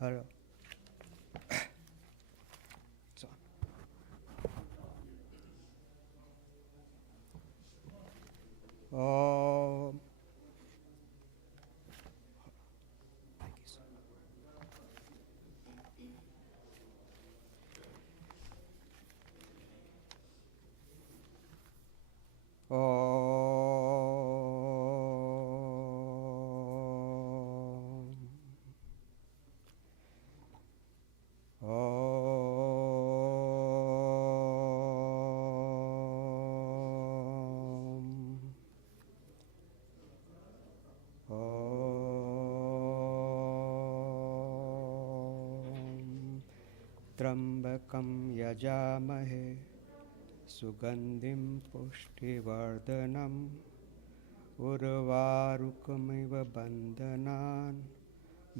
હર ઓમ त्र्यंबकं यजामहे सुगंधिं पुष्टिवर्धनम् उर्वारुकमिव बन्धनान्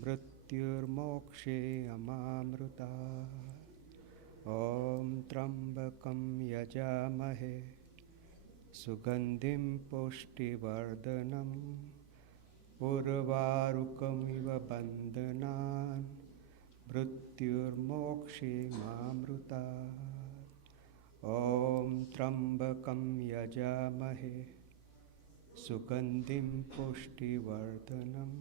मृत्युर्मोक्षे अमामृता। ॐ त्र्यंबकं यजामहे सुगंधिं पुष्टिवर्धनम् उर्वारुकमिव बन्धनान् मृत्युर्मोक्षे मामृता। ॐ त्र्यंबकं यजामहे सुगंधिं पुष्टिवर्धनम्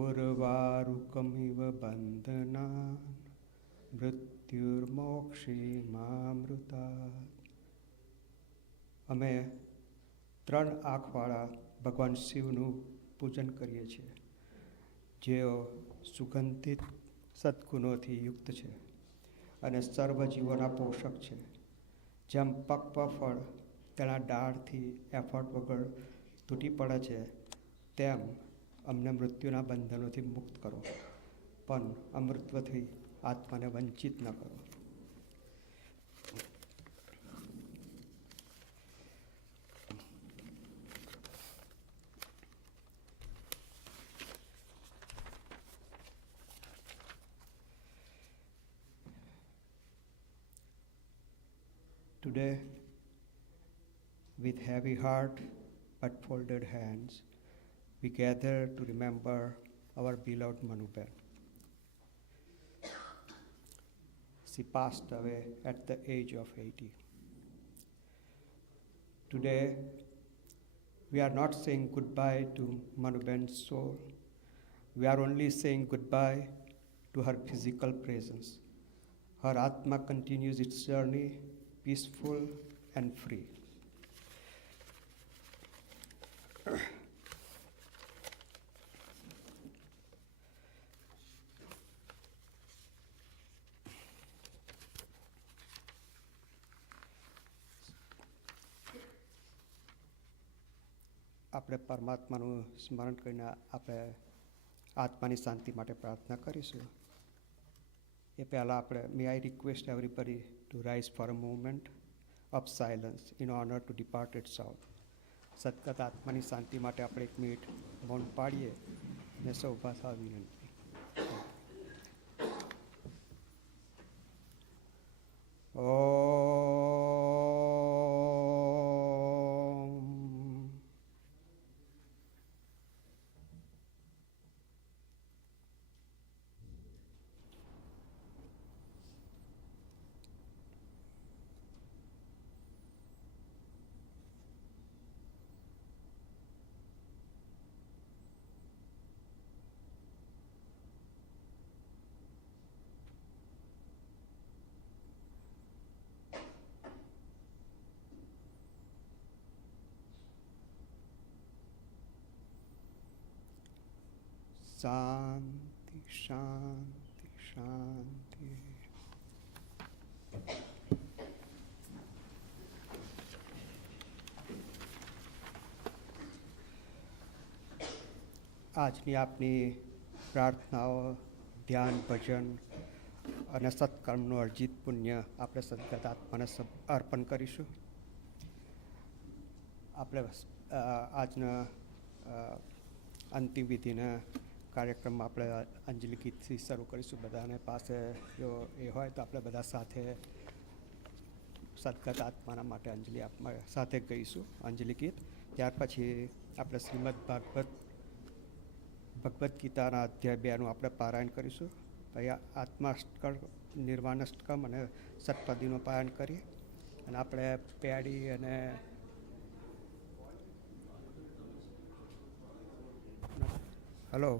उर्वारुकमिव बन्धनान् मृत्युर्मोक्षे मामृता। અમે ત્રણ આંખવાળા ભગવાન શિવનું પૂજન કરીએ છીએ, જેઓ સુગંધિત સદ્ગુણોથી યુક્ત છે અને સર્વ જીવોના પોષક છે. જેમ પક્વ ફળ તેના ડાળથી એફર્ટ વગર તૂટી પડે છે, તેમ અમને મૃત્યુના બંધનોથી મુક્ત કરો, પણ અમૃતત્વથી આત્માને વંચિત ન કરો. Today, with heavy heart but folded hands, we gather to remember our beloved Manuben. She passed away at the age of 80. Today, we are not saying goodbye to Manuben's soul. We are only saying goodbye to her physical presence. Her Atma continues its journey peaceful and free. આપણે પરમાત્માનું સ્મરણ કરીને આપણે આત્માની શાંતિ માટે પ્રાર્થના કરીશું. એ પહેલાં આપણે may I request everybody to rise for a moment of silence in honor to departed soul. સદગત આત્માની શાંતિ માટે આપણે 1 મિનિટ મૌન પાડીએ અને સૌ ઊભા થવા વિનંતી. શાંતિ શાંતિ શાંતિ. આજની આપની પ્રાર્થનાઓ, ધ્યાન, ભજન અને સત્કર્મનું અર્જિત પુણ્ય આપણે સદગત આત્માને અર્પણ કરીશું. આપણે આજના અંતિમ વિધિના કાર્યક્રમમાં આપણે અંજલિ ગીતથી શરૂ કરીશું. બધાને પાસે જો એ હોય તો આપણે બધા સાથે સદગત આત્માના માટે અંજલિ આપવા સાથે ગઈશું અંજલિ ગીત. ત્યાર પછી આપણે શ્રીમદ ભાગવત ભગવદ્ ગીતાના અધ્યાય 2નું આપણે પારાયણ કરીશું. પછી આત્માષ્ટકમ, નિર્વાણાષ્ટકમ અને સટપદીનું પારાયણ કરીએ. અને આપણે પેડી અને hello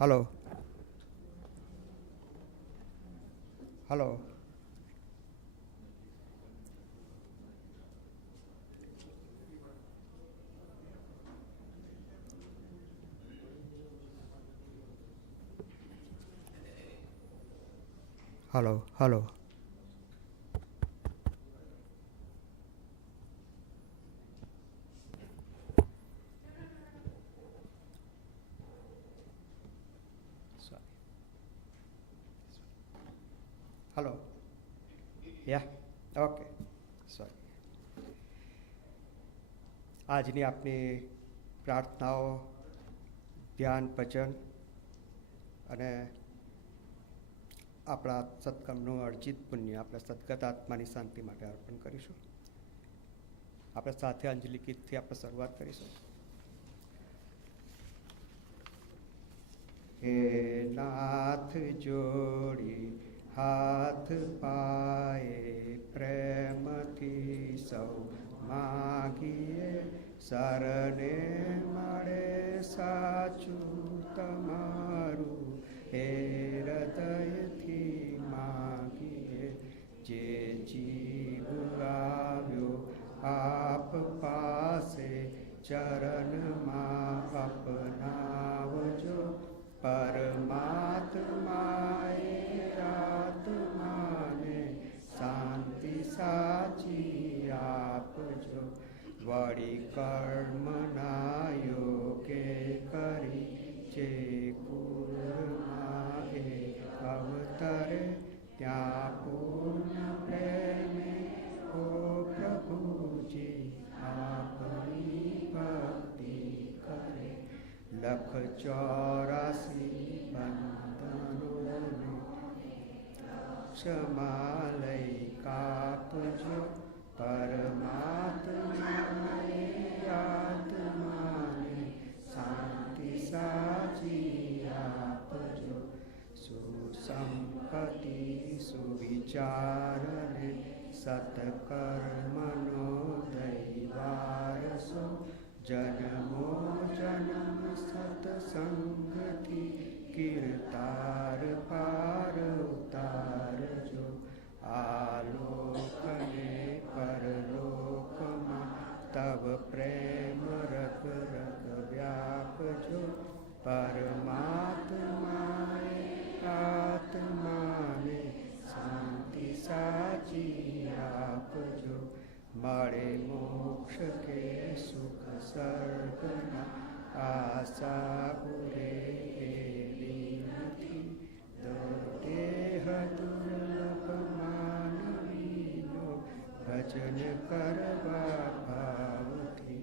hello hello hello hello hello yeah okay sorry. આજની આપણી પ્રાર્થનાઓ, ધ્યાન, ભજન અને આપણા સત્કર્મનું અર્જિત પુણ્ય આપણે સદગત આત્માની શાંતિ માટે અર્પણ કરીશું. આપણે સાથે અંજલિ ગીતથી આપણે શરૂઆત કરીશું. હે નાથ જોડી હાથ પાએ પ્રેમથી સૌ માગીએ, શરણે મળે સાચું તમારું હે હૃદયથી માગીએ. જે જીવ આવ્યો આપ પાસે ચરણમાં અપનાવજો, પરમાત્માએ આત્માને શાંતિ સાચી આપજો. વળી કર્મના યોગે કરી જે કુળમાં એ અવતરે, ત્યાં પૂર્ણ પ્રેમે ઓ પ્રભુજી આપની ભક્તિ કરે. 184 બંધનોને ક્ષમા લઈ કાપજો, પરમાત્માએ આત્માને શાંતિ સાચી આપજો. સુસંપત્તિ સુવિચારને સત્કર્મનો દૈવારસો, જન્મો જન્મ સત્સંગથી કીર્તાર પાર ઉતારજો. આલોકને પરલોકમાં તવ પ્રેમ રગ રગ વ્યાપજો, પરમાત્માએ આત્માને શાંતિ સાચી આપજો. મળે મોક્ષ કે સુખ સર્ગના આશા ઉરે એવી નથી, દેહ દુર્લભ માનવીનો ભજન કરવા ભાવથી.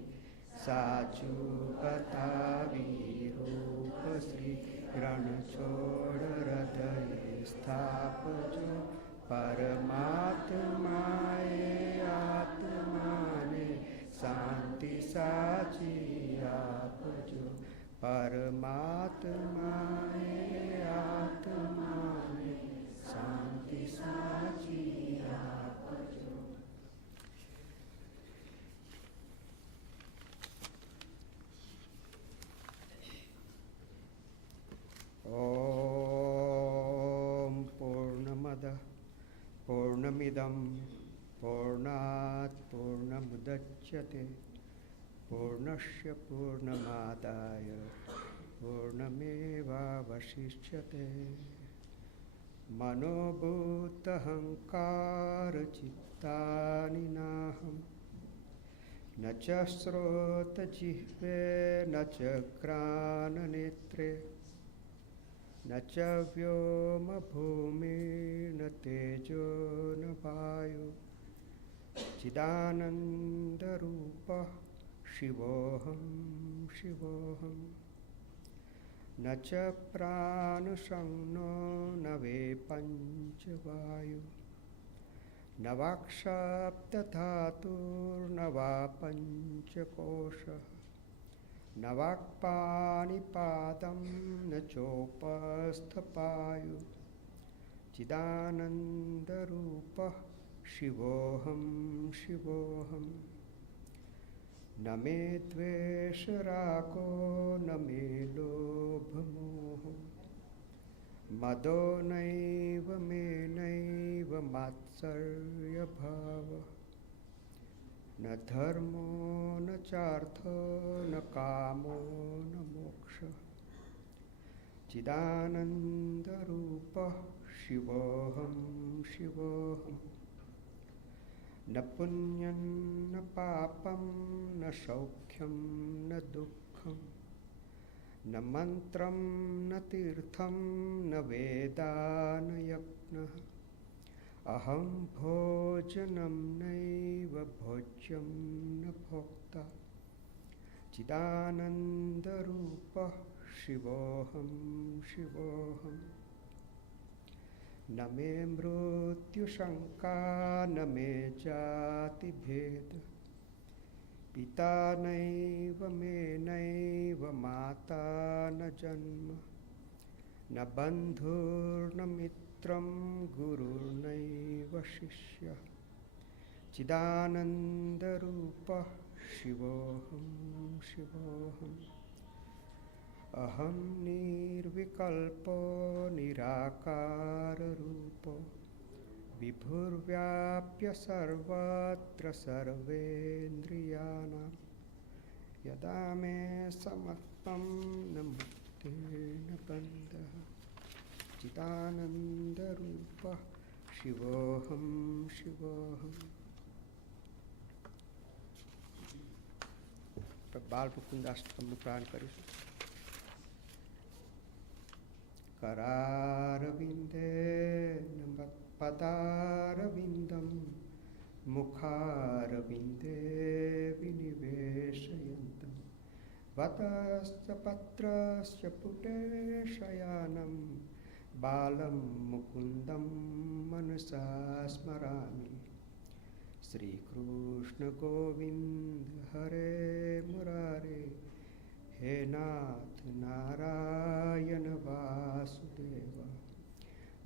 સાચું બતાવી રૂપ શ્રી રણછોડ હૃદય સ્થાપજો, પરમાત્માએ આત્માને શાંતિ સાચી આપજો. પરમાત્માએ આત્માને શાંતિ સાચી આપજો. ઓમ પૂર્ણમદ પૂર્ણમિદં પૂર્ણાત પૂર્ણમુદચ્યતે પૂર્ણસ્ય પૂર્ણમાદાય પૂર્ણમેવાવશિષ્યતે. મનોભૂતહંકાર ચિત્તાનિ નાહં, ન ચ શ્રોત જિહ્વે ન ચ ઘ્રાણનેત્રે, ન ચ વ્યોમ ભૂમિર્ન તેજો ન વાયુ, ચિદાનંદરૂપઃ શિવોહમ શિવોહમ. ન ચ પ્રાણસંનો ન વે પંચવાયુ, ન વાક્શબ્દધાતુર્ન વા પંચકોશઃ, न वाक्पाणिपादं न चोपस्थपायु चिदानन्दरूपः शिवोऽहं शिवोऽहं न मे द्वेषरागो न मे लोभमोहो मदो नैव मे नैव मात्सर्यभावः न धर्मो न चार्थो न कामो न मोक्षः चिदानन्दरूपः शिवोऽहं शिवोऽहम् न पुण्यं न पापं न सौख्यं न दुःखं न मन्त्रं न तीर्थं न वेदा न यज्ञः अहं भोजनं नैव भोज्यं न भोक्ता चिदानन्दरूपः शिवोऽहं शिवोऽहम् न मे मृत्युशङ्का न मे जातिभेद पिता नैव मे नैव माता न जन्म न बन्धुर्न मित्रं गुरुर्नैव शिष्यः चिदानन्दरूपः शिवोऽहं शिवोऽहम् अहं निर्विकल्पो निराकाररूपो विभुर्व्याप्य सर्वत्र सर्वेन्द्रियाणां यदा मे समत्तं न मुक्तेन बन्धः चिदानन्दरूपः शिवोऽहं शिवोऽहम्। बालमुकुन्दाष्टकमનું પ્રાણ કરીશું. करारविन्देन पदारविन्दं मुखारविन्दे विनिवेशयन्तं वतश्च पत्रस्य पुटे शयानं बालं मुकुन्दं मनसा स्मरामि श्रीकृष्ण गोविन्द हरे मुरारे हे नाथ नारायण वासुदेव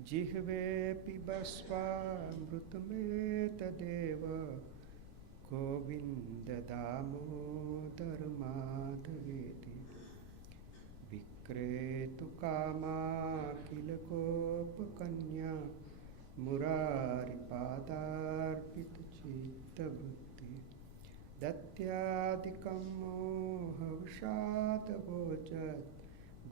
जिह्वे पिबस्वामृतमेतदेव गोविन्द दामोदर माधवेति विक्रेतु कामाखिल गोपकन्या मुरारिपादार्पित चित्तवृत्ति दत्यादिकं मोहवशादवोचत्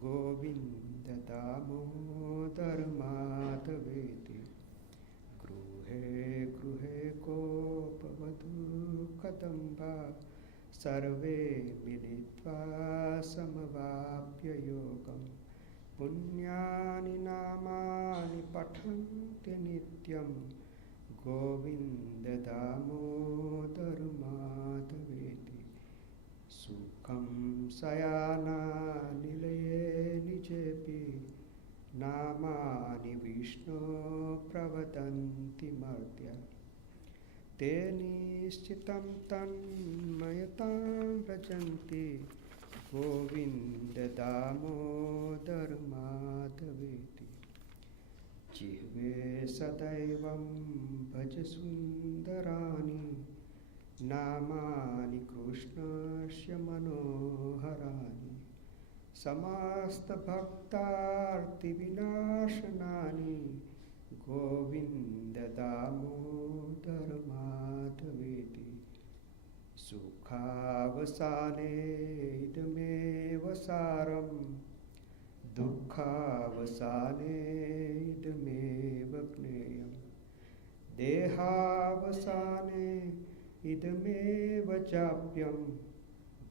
गोविन्द दामोदर माधवेति गृहे गृहे गोपवधूकदम्बा सर्वे मिलित्वा समवाप्य योगम् पुण्यानि नामानि पठन्ति नित्यं गोविन्द दामोदर माधवेति सुखं शयानानिलये निजेऽपि नामानि विष्णो प्रवदन्ति मर्त्य ते निश्चितं तन्मयतां व्रजन्ति गोविन्द दामोदर माधवेति जिह्वे सदैवं भज सुन्दराणि नामानि कृष्णस्य मनोहराणि समस्तभक्तार्तिविनाशनानि गोविन्द दामोदर माधवेति सुखावसाने इदमेव सारं दुःखावसाने इदमेव ज्ञेयं देहावसाने इदमेव चाप्यं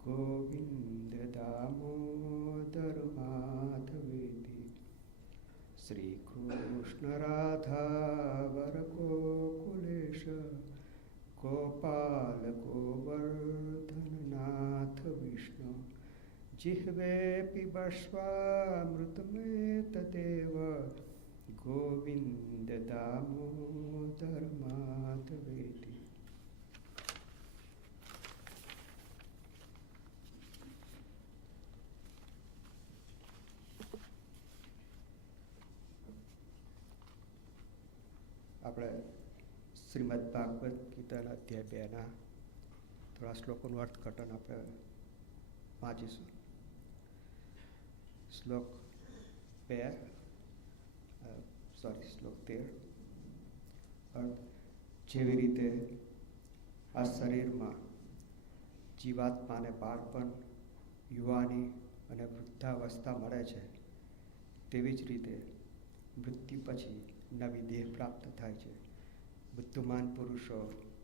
गोविन्द दामोदर माधवेति श्रीकृष्ण राधा वरगोकुलेश गोपाल गोवर्धननाथ विष्णु जिह्वे पिबस्वामृतमेतदेव गोविन्द दामोदर माधवेति। આપણે શ્રીમદ ભાગવત ગીતાના અધ્યાય 2ના થોડા શ્લોકોનું અર્થઘટન આપણે વાંચીશું. શ્લોક 13. અર્થ: જેવી રીતે આ શરીરમાં જીવાત્માને બાળપણ, યુવાની અને વૃદ્ધાવસ્થા મળે છે, તેવી જ રીતે મૃત્યુ પછી નવી દેહ પ્રાપ્ત થાય છે. બુદ્ધિમાન પુરુષો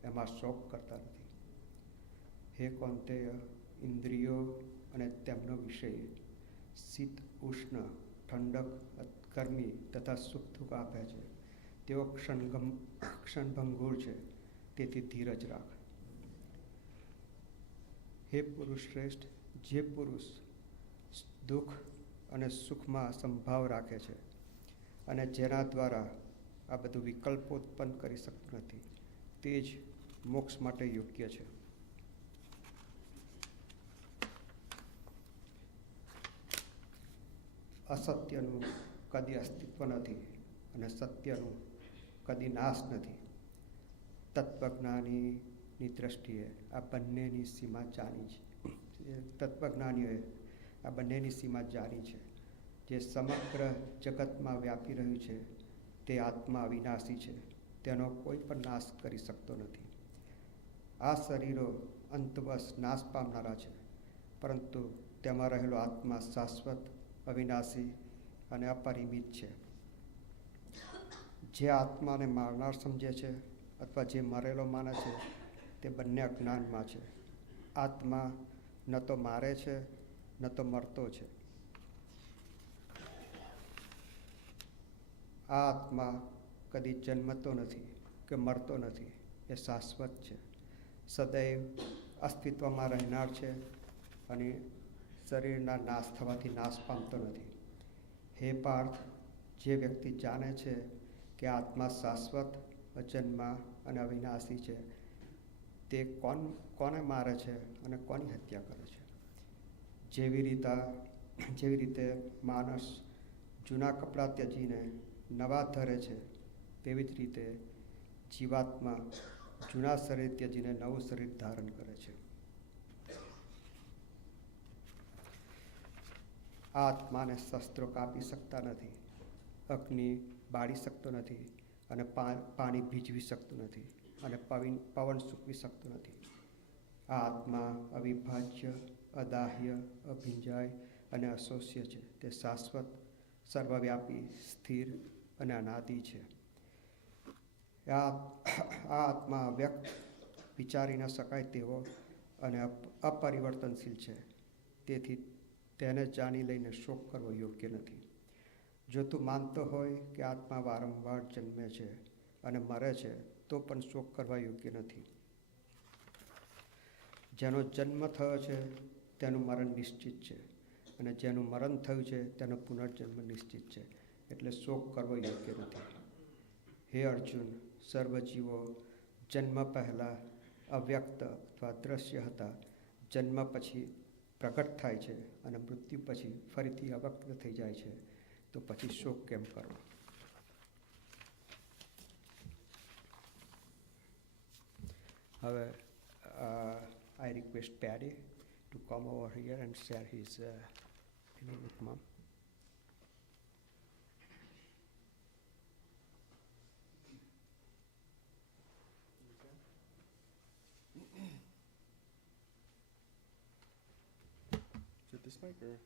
એમાં શોક કરતા નથી. હે કૌંતેય, ઇન્દ્રિયો અને તેમનો વિષય શીત, ઉષ્ણ, ઠંડક, ગરમી તથા સુખ દુઃખ આપે છે. તેઓ ક્ષણભંગુર છે, તેથી ધીરજ રાખ. હે પુરુષ શ્રેષ્ઠ, જે પુરુષ દુઃખ અને સુખમાં સંભાવ રાખે છે અને જેના દ્વારા આ બધું વિકલ્પો ઉત્પન્ન કરી શકતું નથી, તે જ મોક્ષ માટે યોગ્ય છે. અસત્યનું કદી અસ્તિત્વ નથી અને સત્યનું કદી નાશ નથી. તત્વજ્ઞાનીની દ્રષ્ટિએ આ બંનેની સીમા જાણી છે. તત્વજ્ઞાનીઓએ આ બંનેની સીમા જાણી છે. જે સમગ્ર જગતમાં વ્યાપી રહ્યું છે તે આત્મા અવિનાશી છે, તેનો કોઈ પણ નાશ કરી શકતો નથી. આ શરીરો અંતવશ નાશ પામનારા છે, પરંતુ તેમાં રહેલો આત્મા શાશ્વત, અવિનાશી અને અપરિમિત છે. જે આત્માને મારનાર સમજે છે અથવા જે મરેલો માને છે, તે બંને અજ્ઞાનમાં છે. આત્મા ન તો મારે છે ન તો મરતો છે. આ આત્મા કદી જન્મતો નથી કે મરતો નથી. એ શાશ્વત છે, સદૈવ અસ્તિત્વમાં રહેનાર છે અને શરીરના નાશ થવાથી નાશ પામતો નથી. હે પાર્થ, જે વ્યક્તિ જાણે છે કે આત્મા શાશ્વત, અજન્મા અને અવિનાશી છે, તે કોને મારે છે અને કોની હત્યા કરે છે? જેવી રીતે માણસ જૂના કપડાં ત્યજીને નવા ધરે છે, તેવી જ રીતે જીવાત્મા જૂના શરીર ત્યજીને નવું શરીર ધારણ કરે છે. આ આત્માને શસ્ત્રો કાપી શકતા નથી, અગ્નિ બાળી શકતો નથી અને પાણી ભીજવી શકતું નથી અને પવન સૂકવી શકતું નથી. આ આત્મા અવિભાજ્ય, અદાહ્ય, અભિંજાય અને અશોષ્ય છે. તે શાશ્વત, સર્વવ્યાપી, સ્થિર અને અનાદિ છે. આ આત્મા વ્યક્ત, વિચારી ન શકાય તેવો અને અપરિવર્તનશીલ છે. તેથી તેને જાણી લઈને શોક કરવો યોગ્ય નથી. જો તું માનતો હોય કે આત્મા વારંવાર જન્મે છે અને મરે છે, તો પણ શોક કરવા યોગ્ય નથી. જેનો જન્મ થયો છે તેનું મરણ નિશ્ચિત છે, અને જેનું મરણ થયું છે તેનો પુનર્જન્મ નિશ્ચિત છે. એટલે શોક કરવો યોગ્ય નથી. હે અર્જુન, સર્વ જીવો જન્મ પહેલાં અવ્યક્ત અથવા દ્રશ્ય હતા. જન્મ પછી પ્રગટ થાય છે અને મૃત્યુ પછી ફરીથી અવ્યક્ત થઈ જાય છે. તો પછી શોક કેમ કરવો? હવે I request Paddy to come over here and share his with Mom. Is it this mic or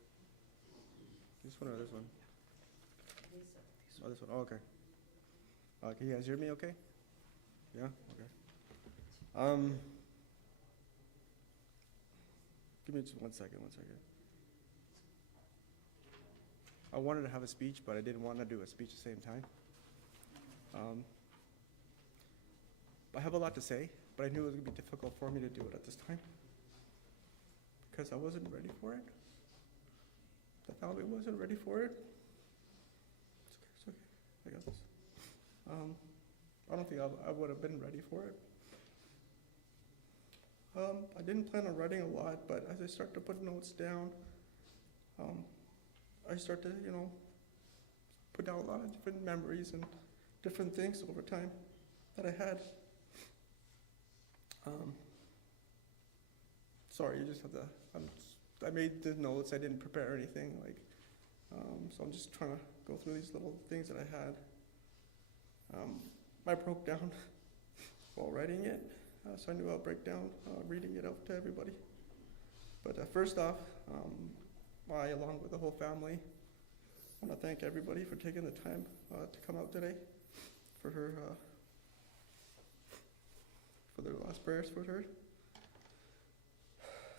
this one or this one? Oh, this one. Oh, okay. Can you guys hear me okay? Yeah? Okay. Give me just one second. I wanted to have a speech, but I didn't want to do a speech at the same time. I have a lot to say, but I knew it was going to be difficult for me to do it at this time because I wasn't ready for it. The family wasn't ready for it. It's okay. I got this. I don't think I would have been ready for it. I didn't plan on writing a lot, but as I start to put notes down, I start to, put down a lot of different memories and different things over time. that I had. Sorry, you just have to. I made the notes. I didn't prepare anything. So I'm just trying to go through these little things that I had. I broke down while writing it, so I knew I'll break down reading it out to everybody. But first off, I, along with the whole family, want to thank everybody for taking the time to come out today for her, for their last prayers for her.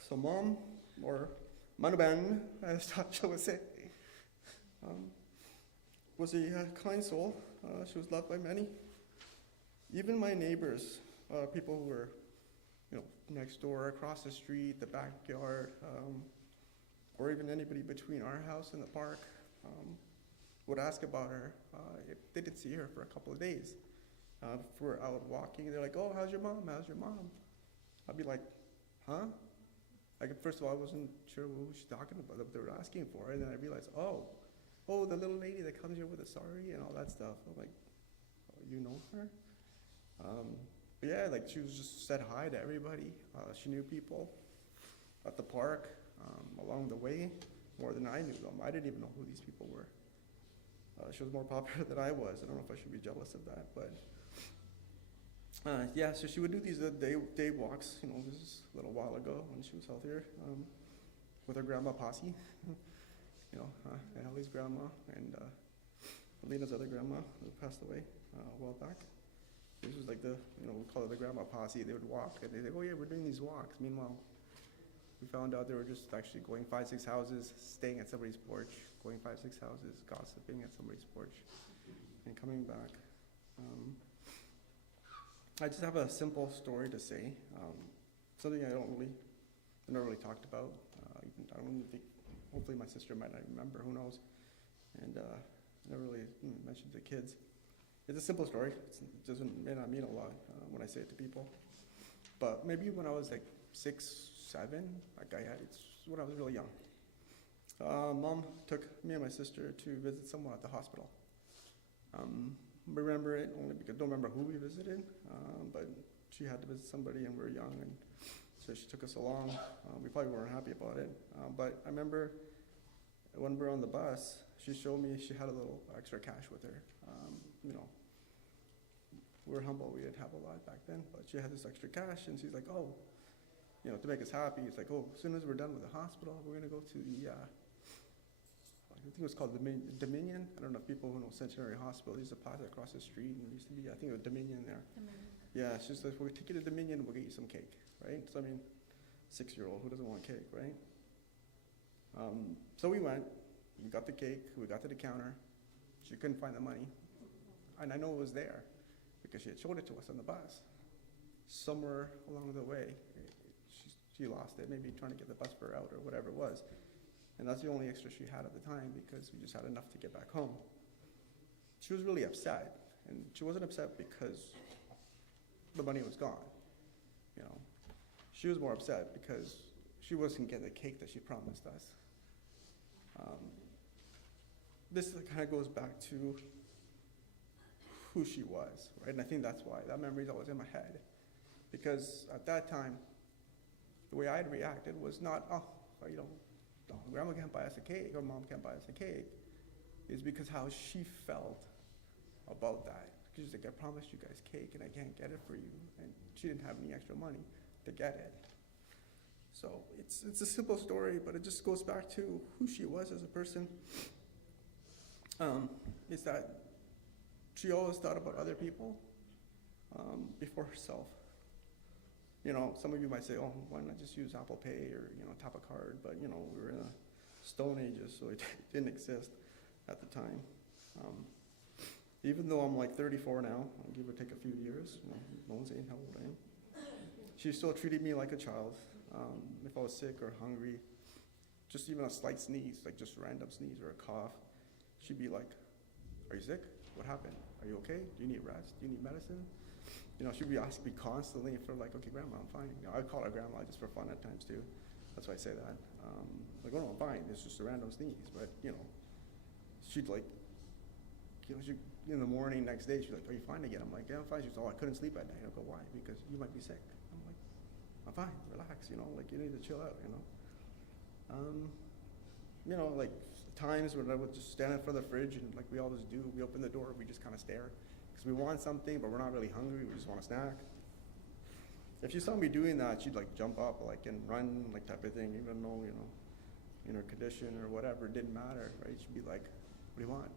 So Mom, or Manuben, as Tasha would say, was a kind soul. She was loved by many. Even my neighbors, people who were, next door, across the street, the backyard, or even anybody between our house and the park, would ask about her if they did see her for a couple of days. If we're out walking, they're like, "Oh, how's your mom? How's your mom?" I'd be like, "Huh?" First of all, I wasn't sure who she's talking about, what they were asking for, and then I realized, oh, the little lady that comes here with a sari and all that stuff. I'm like, "Oh, you know her?" But yeah, she was just said hi to everybody. She knew people at the park, along the way, more than I knew them. I didn't even know who these people were. She was more popular than I was. I don't know if I should be jealous of that, but yeah, so she would do these day walks, this is a little while ago when she was healthier, with her grandma posse, Allie's grandma and Alina's other grandma who passed away a while back. This was like we call it the grandma posse. They would walk and they'd say, "Oh yeah, we're doing these walks." Meanwhile, we found out they were just actually going 5-6 houses, staying at somebody's porch, going 5-6 houses, gossiping at somebody's porch, and coming back. I just have a simple story to say, something I never really talked about. I don't even think, hopefully my sister might not remember, who knows, and never really mentioned to kids. It's a simple story. May not mean a lot when I say it to people, but maybe when I was like 6, 7, it's when I was really young. Mom took me and my sister to visit someone at the hospital. Remember it only because I don't remember who we visited, but she had to visit somebody and we were young, and so she took us along. We probably weren't happy about it, but I remember when we were on the bus, she showed me she had a little extra cash with her. We were humble, we didn't have a lot back then, but she had this extra cash, and she's like, "Oh, to make us happy, it's like, oh, as soon as we're done with the hospital, we're gonna go to the, I think it was called Dominion. I don't know if people who know Centenary Hospital, there's a plaza across the street, and there used to be, I think it was Dominion there." Dominion. Yeah, she's like, "We'll take you to Dominion, we'll get you some cake," right? So 6-year-old, who doesn't want cake, right? So we went, we got the cake, we got to the counter. She couldn't find the money, and I know it was there because she had showed it to us on the bus. Somewhere along the way, she lost it, maybe trying to get the bus fare out or whatever it was. And that's the only extra she had at the time because we just had enough to get back home. She was really upset, and she wasn't upset because the money was gone. She was more upset because she wasn't getting the cake that she promised us. This kind of goes back to who she was, right? And I think that's why that memory is always in my head, because at that time, the way I'd reacted was not, grandma can't buy us a cake or mom can't buy us a cake. It's because how she felt about that. She's like, "I promised you guys cake and I can't get it for you." And she didn't have any extra money to get it. So it's a simple story, but it just goes back to who she was as a person. Is that she always thought about other people before herself. Some of you might say, "Oh, why not just use Apple Pay or, tap a card?" But, we were in the Stone Ages, so it didn't exist at the time. Even though I'm like 34 now, I'll give or take a few years, no one's saying how old I am, she still treated me like a child. If I was sick or hungry, just even a slight sneeze, like just random sneeze or a cough, she'd be like, "Are you sick? What happened? Are you okay? Do you need rest? Do you need medicine?" She'd be asking me constantly for like, "Okay, grandma, I'm fine." I'd call her grandma just for fun at times too. That's why I say that. Like, "Oh no, I'm fine. It's just a random sneeze." But, she'd like in the morning, next day, she's like, are you fine again? I'm like, yeah, I'm fine. She's like, oh, I couldn't sleep at night. I go, why? Because you might be sick. I'm like, I'm fine, relax, you need to chill out, like times when I would just stand in front of the fridge and like we always do, we open the door, we just kind of stare because we want something, but we're not really hungry, we just want a snack. If she saw me doing that, she'd like jump up like and run, like type of thing, even though, in her condition or whatever, it didn't matter, right? She'd be like, what do you want? Do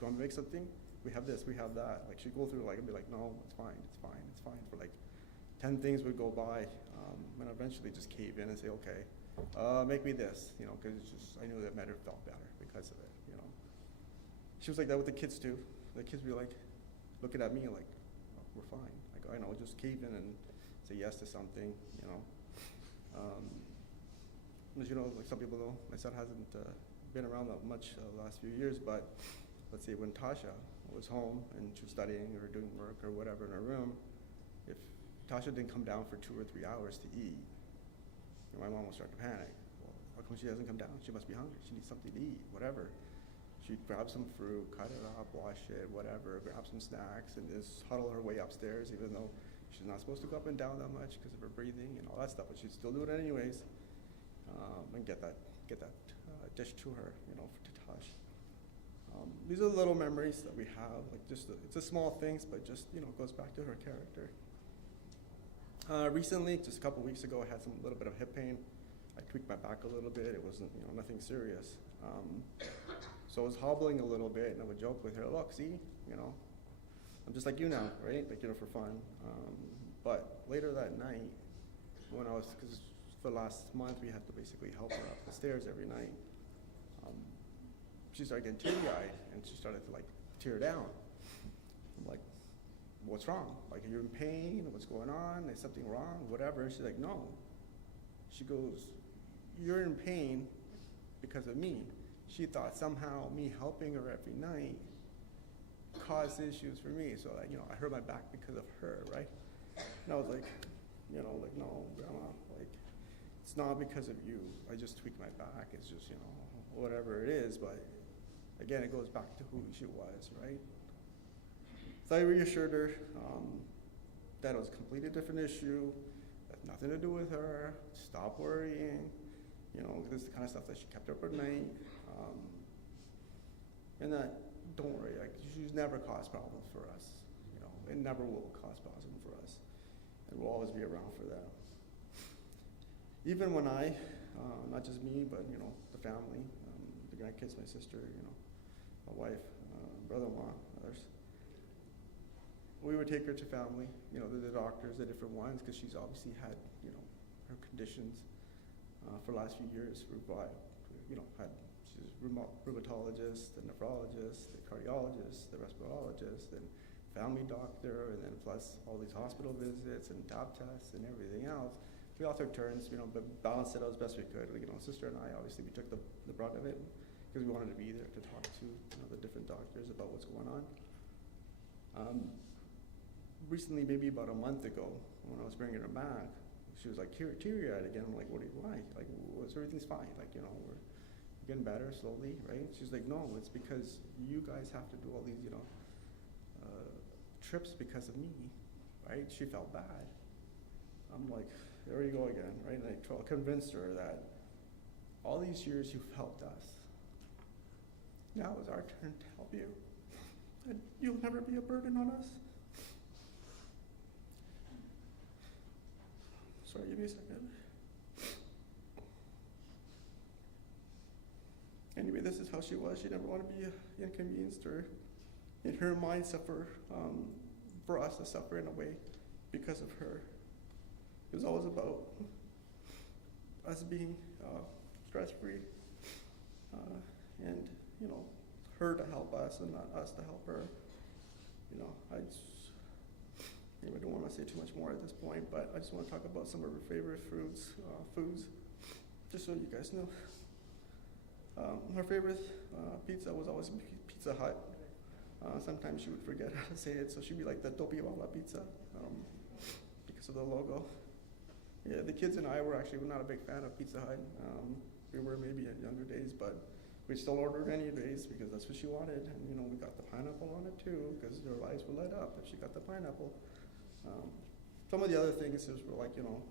you want me to make something? We have this, we have that. Like she'd go through like, and be like, no, it's fine, it's fine, it's fine. For like 10 things would go by, and eventually just cave in and say, okay, make me this, because it's just, I knew that made her felt better because of it, She was like that with the kids too. The kids would be like, looking at me like, oh, we're fine. Like, I know, just cave in and say yes to something, As like some people know, my son hasn't been around that much the last few years, but let's say when Tasha was home and she was studying or doing work or whatever in her room, if Tasha didn't come down for 2 or 3 hours to eat, my mom would start to panic. Well, how come she hasn't come down? She must be hungry. She needs something to eat, whatever. She'd grab some fruit, cut it up, wash it, whatever, grab some snacks, and just huddle her way upstairs, even though she's not supposed to go up and down that much because of her breathing and all that stuff, but she'd still do it anyways, and get that dish to her, to Tash. These are the little memories that we have, like it's a small things, but just, goes back to her character. Recently, just a couple weeks ago, I had a little bit of hip pain. I tweaked my back a little bit. It wasn't, nothing serious. So I was hobbling a little bit, and I would joke with her, look, see, I'm just like you now, right? Like, for fun. But later that night, because for the last month, we had to basically help her up the stairs every night. She started getting teary-eyed, and she started to, tear down. I'm like, what's wrong? Like, are you in pain? What's going on? Is something wrong? Whatever. She's like, no. She goes, you're in pain because of me. She thought somehow me helping her every night caused issues for me. So, I hurt my back because of her, right? And I was like, no, Grandma, it's not because of you. I just tweaked my back. It's just, whatever it is. But again, it goes back to who she was, right? So I reassured her that it was a completely different issue, that nothing to do with her, stop worrying, this is the kind of stuff that she kept up at night, and that, don't worry, she's never caused problems for us, it never will cause problems for us, and we'll always be around for that. Even when not just me, but, the family, the grandkids, my sister, my wife, brother-in-law, others, we would take her to family, the doctors, the different ones, because she's obviously had, her conditions for the last few years. She's rheumatologist, the nephrologist, the cardiologist, the respirologist, and family doctor, and then plus all these hospital visits and lab tests and everything else. We all took turns, but balanced it out as best we could. Sister and I, obviously, we took the brunt of it because we wanted to be there to talk to the different doctors about what's going on. Recently, maybe about a month ago, when I was bringing her back, she was teary-eyed again. I'm like, why? Everything's fine. We're getting better slowly, right? She's like, no, it's because you guys have to do all these, trips because of me, right? She felt bad. I'm like, there you go again, right? And I convinced her that all these years you've helped us. Now is our turn to help you. And you'll never be a burden on us. Sorry, give me a second. Anyway, this is how she was. She never wanted to be inconvenienced or in her mind suffer, for us to suffer in a way because of her. It was always about us being stress-free and, her to help us and not us to help her. I don't want to say too much more at this point, but I just want to talk about some of her favorite foods, just so you guys know. Her favorite pizza was always Pizza Hut. Sometimes she would forget how to say it, so she'd be like the Topiwala pizza because of the logo. Yeah, the kids and I were not a big fan of Pizza Hut. We were maybe in younger days, but we still ordered anyways because that's what she wanted. And, you know, we got the pineapple on it too because their lives were lit up if she got the pineapple. Some of the other things is were like, you know,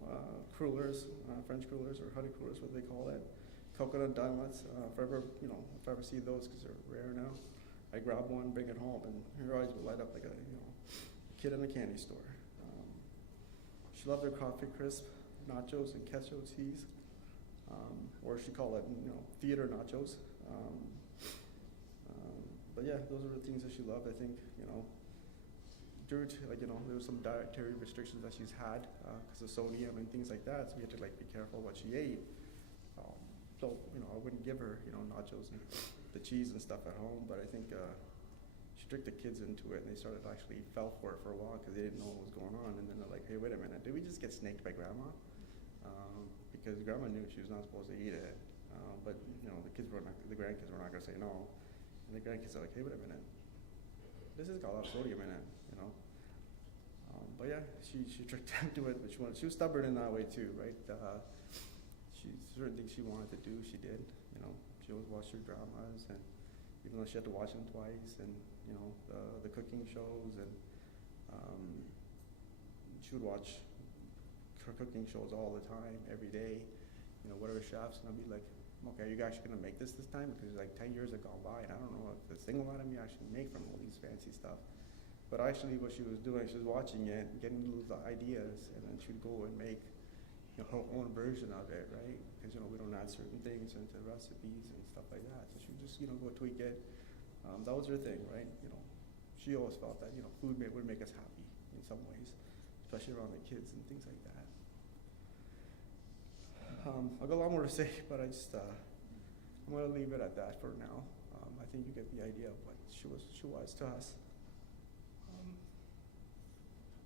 crullers, French crullers or honey crullers, what they call it. Coconut donuts, if I ever see those because they're rare now, I grab one, bring it home, and her eyes would light up like a, you know, kid in a candy store. She loved her coffee crisp, nachos, and queso cheese, or she called it, you know, theater nachos. But yeah, those are the things that she loved. I think, you know, due to, like, you know, there was some dietary restrictions that she's had because of sodium and things like that, so we had to like be careful what she ate. So, you know, I wouldn't give her, you know, nachos and the cheese and stuff at home, but I think she tricked the kids into it, and they started actually fell for it for a while because they didn't know what was going on, and then they're like, hey, wait a minute, did we just get snaked by grandma? Because grandma knew she was not supposed to eat it, but, you know, the grandkids were not going to say no, and the grandkids are like, hey, wait a minute, this has got a lot of sodium in it, you know? But yeah, she tricked them to it, but she was stubborn in that way too, right? Certain things she wanted to do, she did. You know, she always watched her dramas, and even though she had to watch them twice, and you know, the cooking shows, and she would watch her cooking shows all the time, every day. You know, whatever chefs, and I'd be like, okay, are you actually gonna make this time? Because like 10 years have gone by, and I don't know if the single item you actually make from all these fancy stuff. But actually, what she was doing, she was watching it, getting little ideas, and then she'd go and make, you know, her own version of it, right? Because, you know, we don't add certain things into recipes and stuff like that. So she would just, you know, go tweak it. That was her thing, right? You know, she always felt that, you know, food would make us happy in some ways, especially around the kids and things like that. I've got a lot more to say, but I'm going to leave it at that for now. I think you get the idea of what she was to us.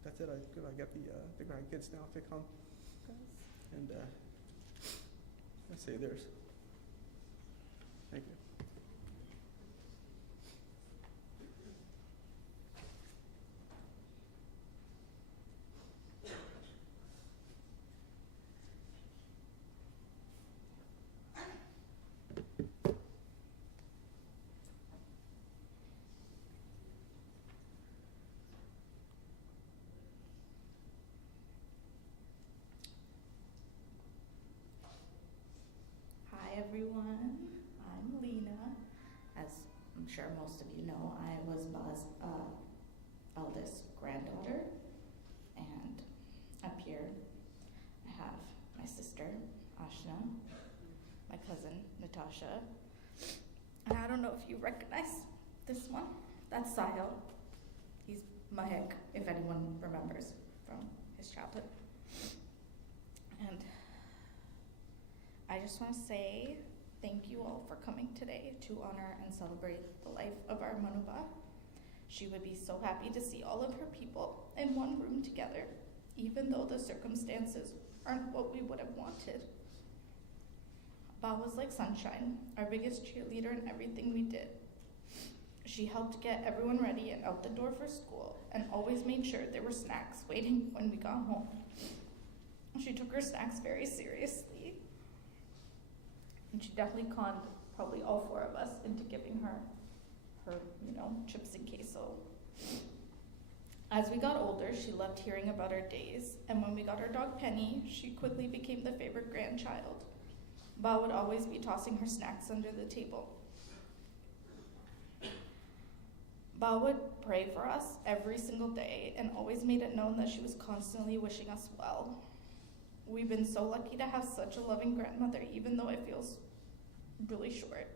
That's it. I get the grandkids now if they come. And let's say theirs. Thank you. Everyone, I'm Lena. As I'm sure most of you know, I was Ba's eldest granddaughter, and up here I have my sister Ashna, my cousin Natasha, and I don't know if you recognize this one. That's Sahil. He's Mahek, if anyone remembers from his childhood. And I just want to say thank you all for coming today to honor and celebrate the life of our Manuben. She would be so happy to see all of her people in one room together, even though the circumstances aren't what we would have wanted. Ba was like sunshine, our biggest cheerleader in everything we did. She helped get everyone ready and out the door for school, and always made sure there were snacks waiting when we got home. She took her snacks very seriously. And she definitely conned probably all four of us into giving her, you know, chips and queso. As we got older, she loved hearing about our days, and when we got our dog Penny, she quickly became the favorite grandchild. Ba would always be tossing her snacks under the table. Ba would pray for us every single day and always made it known that she was constantly wishing us well. We've been so lucky to have such a loving grandmother, even though it feels really short.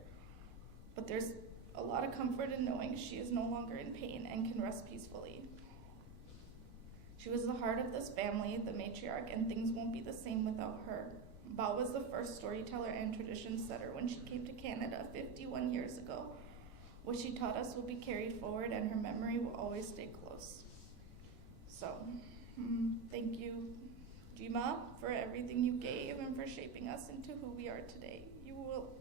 But there's a lot of comfort in knowing she is no longer in pain and can rest peacefully. She was the heart of this family, the matriarch, and things won't be the same without her. Ba was the first storyteller and tradition setter when she came to Canada 51 years ago. What she taught us will be carried forward, and her memory will always stay close. So, thank you, Jima, for everything you gave and for shaping us into who we are today. You will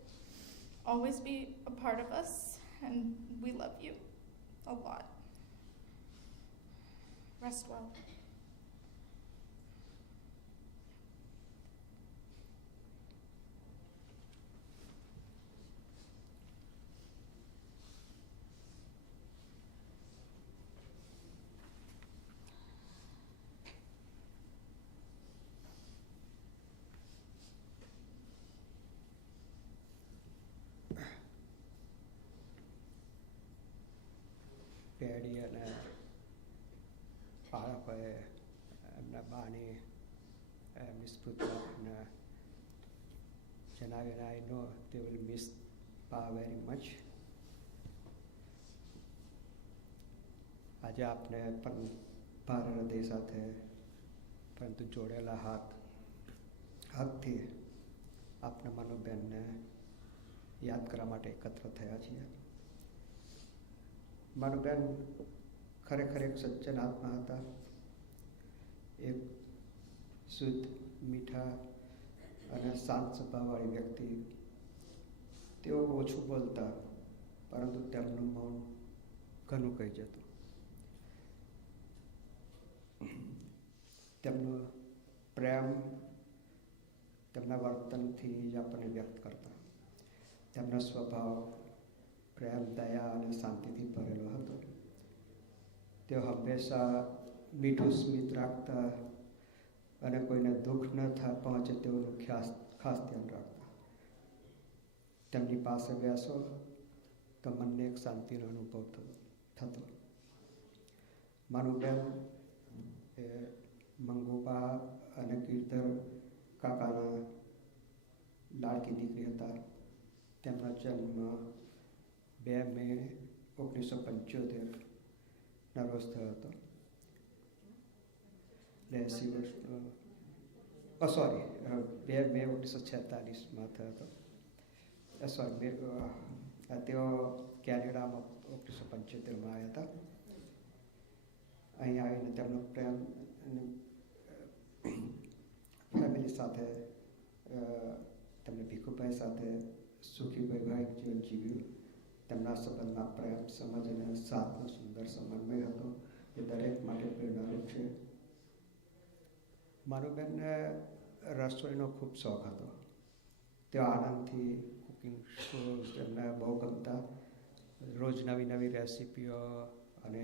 always be a part of us, and we love you a lot. Rest well. પેઢી અને બાળકોએ એમના બાની એમની સ્મૃતિને જણાવીને આઈ નો they will miss Pa very much. આજે આપને પણ ભારે હૃદય સાથે પરંતુ જોડેલા હાથથી આપના મનુબેનને યાદ કરવા માટે એકત્ર થયા છીએ. મનુબેન ખરેખર એક સજ્જન આત્મા હતા. એક શુદ્ધ, મીઠા અને શાંત સ્વભાવવાળી વ્યક્તિ. તેઓ ઓછું બોલતા, પરંતુ તેમનું મૌન ઘણું કહી જતું. તેમનો પ્રેમ તેમના વર્તનથી જ આપણને વ્યક્ત કરતા. તેમનો સ્વભાવ પ્રેમ, દયા અને શાંતિથી ભરેલો હતો. તેઓ હંમેશા મીઠું સ્મિત રાખતા અને કોઈને દુઃખ ન પહોંચે તેવું ખાસ ધ્યાન રાખતા. તેમની પાસે બેસો તો મનને એક શાંતિનો અનુભવ થતો. માનુબેન એ મંગુબા અને ગિરધર કાકાના લાડકી દીકરી હતા. તેમનો જન્મ 2 મે 1975 રોજ થયો હતો. 80 વર્ષનો 2 મે 1946 થયો હતો. તેઓ કેનેડામાં 1975 આવ્યા હતા. અહીં આવીને તેમનો પ્રેમ ફેમિલી સાથે તેમને ભીખુભાઈ સાથે સુખી વૈવાહિક જીવન જીવ્યું. તેમના સંબંધમાં પ્રેમ, સમજ અને સાથનો સુંદર સમન્વય હતો, જે દરેક માટે પ્રેરણારૂપ છે. માનુબેનને રસોઈનો ખૂબ શોખ હતો. તેઓ આનંદથી કુકિંગ શોઝ એમને બહુ ગમતા. રોજ નવી નવી રેસિપીઓ અને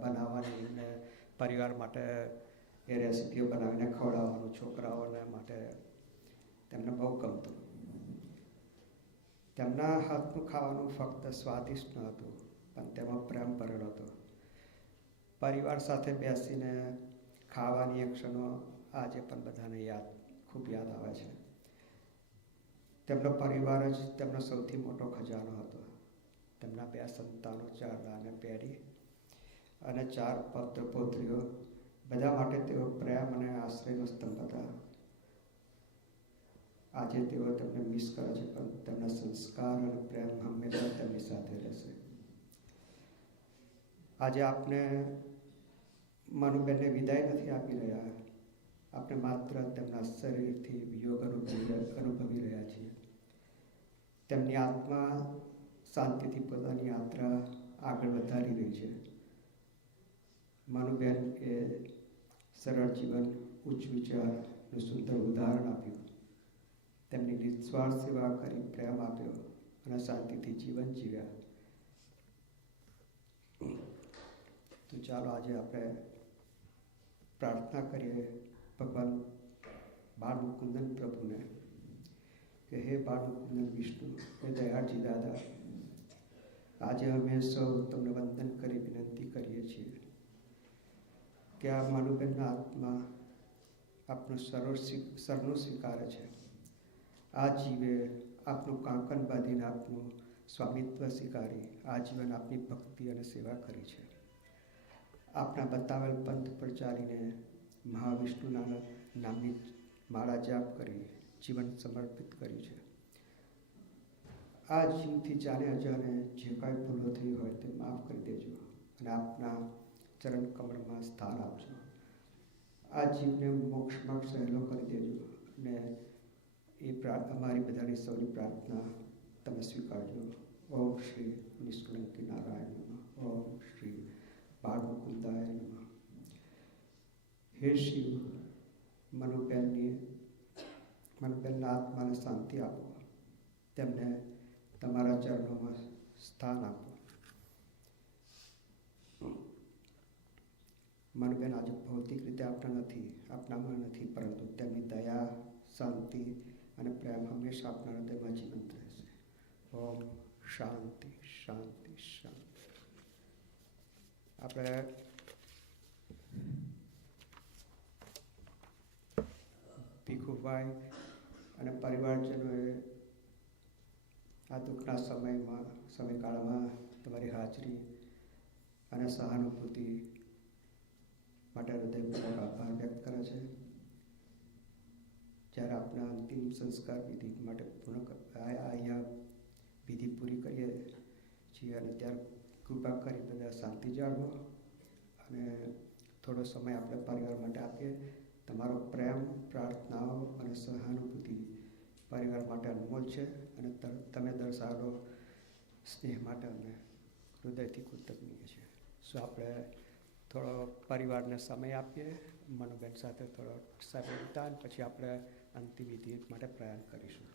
બનાવવાની અને પરિવાર માટે એ રેસિપીઓ બનાવીને ખવડાવવાનું છોકરાઓને માટે તેમને બહુ ગમતું. તેમના હાથનું ખાવાનું ફક્ત સ્વાદિષ્ટ ન હતું, પણ તેમાં પ્રેમ ભરેલો હતો. પરિવાર સાથે બેસીને ખાવાની એ ક્ષણો આજે પણ બધાને ખૂબ યાદ આવે છે. તેમનો પરિવાર જ તેમનો સૌથી મોટો ખજાનો હતો. તેમના 2 સંતાનો, 4 દાને પેઢી અને 4 પૌત્ર પૌત્રીઓ, બધા માટે તેઓ પ્રેમ અને આશ્રયનો સ્તંભ હતા. આજે તેઓ તેમને મિસ કરે છે, પણ તેમના સંસ્કાર અને પ્રેમ હંમેશા તેમની સાથે રહેશે. આજે આપણે મનુબેનને વિદાય નથી આપી રહ્યા. આપણે માત્ર તેમના શરીરથી વિયોગ અનુભવી રહ્યા છીએ. તેમની આત્મા શાંતિથી પોતાની યાત્રા આગળ વધારી રહી છે. માનુબેન એ સરળ જીવન, ઉચ્ચ વિચારનું સુંદર ઉદાહરણ આપ્યું. તેમની નિસ્વાર્થ સેવા કરી, પ્રેમ આપ્યો અને શાંતિથી જીવન જીવ્યા. તો ચાલો આજે આપણે પ્રાર્થના કરીએ ભગવાન બાળમુકુંદન પ્રભુને કે હે બાળમુકુંદન વિષ્ણુ, હે દયાળજી દાદા, આજે અમે સૌ તમને વંદન કરી વિનંતી કરીએ છીએ કે આ માનુબેનના આત્મા આપનું સરનું સ્વીકારે છે. આ જીવે આપનું કાંકન બાંધીને આપનું સ્વામિત્વ સ્વીકારી આજીવન આપની ભક્તિ અને સેવા કરી છે. આપના બતાવેલ પંથ પર ચાલીને મહાવિષ્ણુના નામની માળા જાપ કરી જીવન સમર્પિત કર્યું છે. આ જીવથી જાણે અજાણે જે કાંઈ ભૂલો થઈ હોય તે માફ કરી દેજો અને આપના ચરણ કમળમાં સ્થાન આપજો. આ જીવને મોક્ષમાં સહેલો કરી દેજો અને એ અમારી બધાની સૌની પ્રાર્થના તમે સ્વીકારજો. ઓમ શ્રી નિષ્કલંકી નારાયણ નમઃ. ઓમ શ્રી બાળમુકુંદાય નમઃ. હે શિવ, મનુબેનના આત્માને શાંતિ આપો. તેમને તમારા ચરણોમાં સ્થાન આપો. મનુબેન આજે ભૌતિક રીતે આપણામાં નથી, પરંતુ તેમની દયા, શાંતિ અને પ્રેમ હંમેશા આપણા હૃદયમાં જીવંત રહેશે. ઓમ શાંતિ શાંતિ શાંતિ. આપણે ભીખુભાઈ અને પરિવારજનોએ આ દુઃખના સમયગાળામાં તમારી હાજરી અને સહાનુભૂતિ માટે હૃદયપૂર્વક આભાર વ્યક્ત કરે છે. જ્યારે આપણા અંતિમ સંસ્કાર વિધિ માટે અહીંયા વિધિ પૂરી કરીએ છીએ અને ત્યારે કૃપા કરી બધા શાંતિ જાળવો અને થોડો સમય આપણે પરિવાર માટે આપીએ. તમારો પ્રેમ, પ્રાર્થનાઓ અને સહાનુભૂતિ પરિવાર માટે અનમોલ છે અને તમે દર્શાવેલો સ્નેહ માટે અમે હૃદયથી કૃતજ્ઞ છીએ. સો આપણે થોડો પરિવારને સમય આપીએ, મનુબેન સાથે થોડો સમય વિતાવીને પછી આપણે અંતિમ વિધિ માટે પ્રયાણ કરીશું.